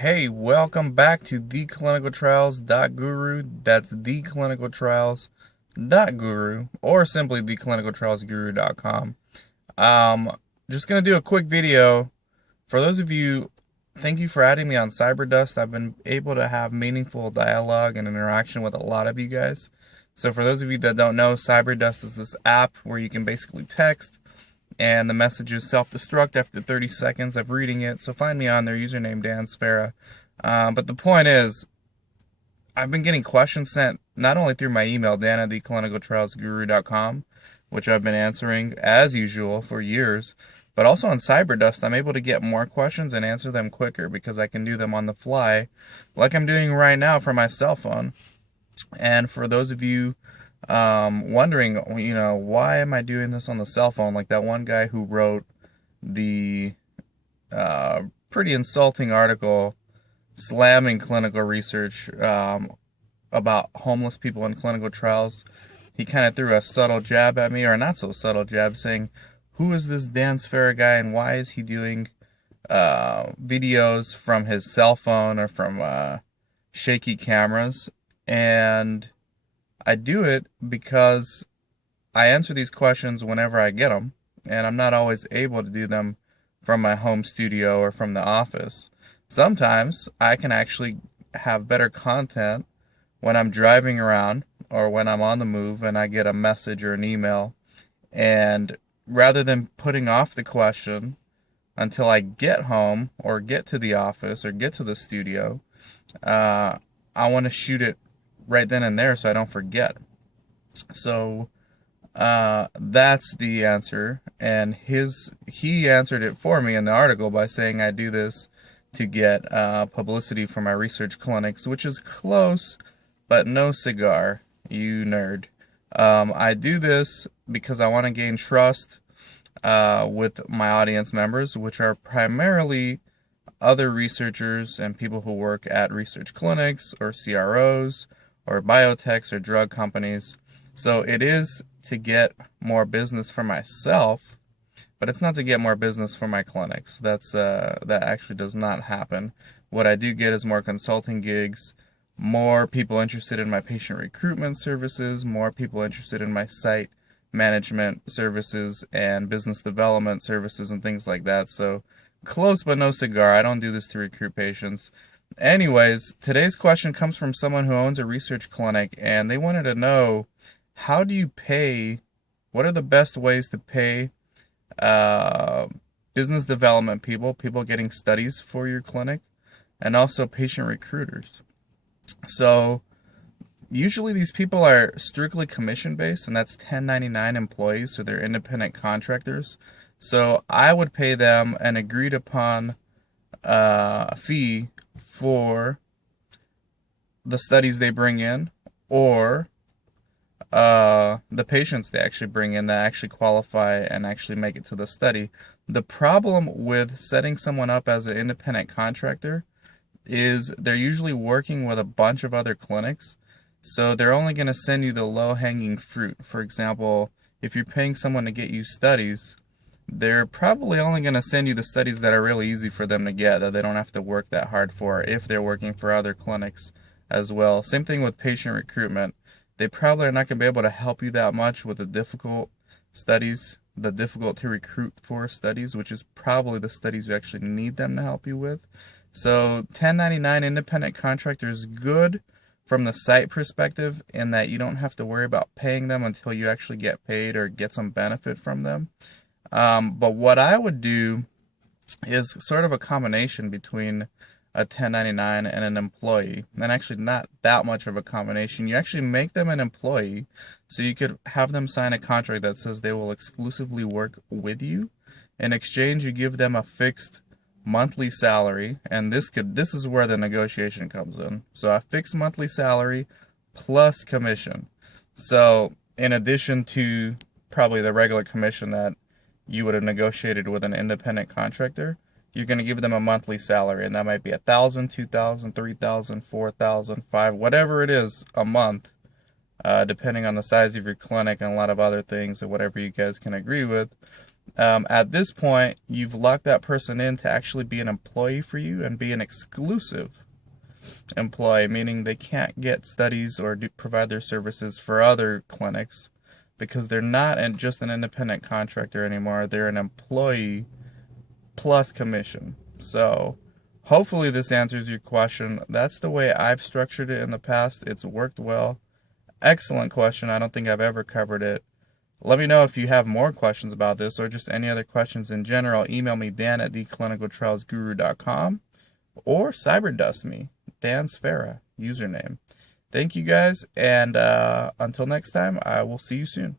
Hey, welcome back to theclinicaltrials.guru. That's theclinicaltrials.guru or simply theclinicaltrialsguru.com. Just gonna do a quick video. For those of you, thank you for adding me on Cyberdust. I've been able to have meaningful dialogue and interaction with a lot of you guys. So for those of you that don't know, Cyberdust is this app where you can basically text and the message is self-destruct after 30 seconds of reading it. So find me on there, username Dan Sfera. But the point is, I've been getting questions sent not only through my email, dan@theclinicaltrialsguru.com, which I've been answering as usual for years, but also on Cyberdust, I'm able to get more questions and answer them quicker because I can do them on the fly, like I'm doing right now from my cell phone. And for those of you wondering, why am I doing this on the cell phone? Like that one guy who wrote the pretty insulting article slamming clinical research about homeless people in clinical trials. He kind of threw a subtle jab at me, or not so subtle jab, saying, who is this Dan Sfera guy and why is he doing videos from his cell phone or from shaky cameras? And I do it because I answer these questions whenever I get them, and I'm not always able to do them from my home studio or from the office. Sometimes I can actually have better content when I'm driving around or when I'm on the move and I get a message or an email, and rather than putting off the question until I get home or get to the office or get to the studio, I want to shoot it right then and there so I don't forget. So that's the answer, and he answered it for me in the article by saying I do this to get publicity for my research clinics, which is close, but no cigar, you nerd. I do this because I want to gain trust with my audience members, which are primarily other researchers and people who work at research clinics or CROs or biotechs or drug companies. So it is to get more business for myself, but it's not to get more business for my clinics. That actually does not happen. What I do get is more consulting gigs, more people interested in my patient recruitment services, more people interested in my site management services and business development services and things like that. So close but no cigar. I don't do this to recruit patients. Anyways, today's question comes from someone who owns a research clinic, and they wanted to know, how do you pay, what are the best ways to pay business development people getting studies for your clinic, and also patient recruiters. So usually these people are strictly commission based, and that's 1099 employees, so they're independent contractors. So I would pay them an agreed upon fee for the studies they bring in, or the patients they actually bring in that actually qualify and actually make it to the study. The problem with setting someone up as an independent contractor is they're usually working with a bunch of other clinics, so they're only going to send you the low-hanging fruit. For example, if you're paying someone to get you studies, they're probably only going to send you the studies that are really easy for them to get, that they don't have to work that hard for, if they're working for other clinics as well. Same thing with patient recruitment. They probably are not going to be able to help you that much with the difficult studies, the difficult to recruit for studies, which is probably the studies you actually need them to help you with. So 1099 independent contractor is good from the site perspective in that you don't have to worry about paying them until you actually get paid or get some benefit from them. But what I would do is sort of a combination between a 1099 and an employee, and actually not that much of a combination. You actually make them an employee, so you could have them sign a contract that says they will exclusively work with you. In exchange, you give them a fixed monthly salary, and this is where the negotiation comes in. So a fixed monthly salary plus commission. So in addition to probably the regular commission that you would have negotiated with an independent contractor, you're going to give them a monthly salary, and that might be $1,000, $2,000, $3,000, $4,000, $5,000, whatever it is a month, depending on the size of your clinic and a lot of other things or whatever you guys can agree with. At this point, you've locked that person in to actually be an employee for you and be an exclusive employee, meaning they can't get studies or provide their services for other clinics because they're not just an independent contractor anymore. They're an employee plus commission. So hopefully this answers your question. That's the way I've structured it in the past. It's worked well. Excellent question. I don't think I've ever covered it. Let me know if you have more questions about this or just any other questions in general. Email me, dan@theclinicaltrialsguru.com, or cyberdust me, Dan Sfera, username. Thank you guys, and until next time, I will see you soon.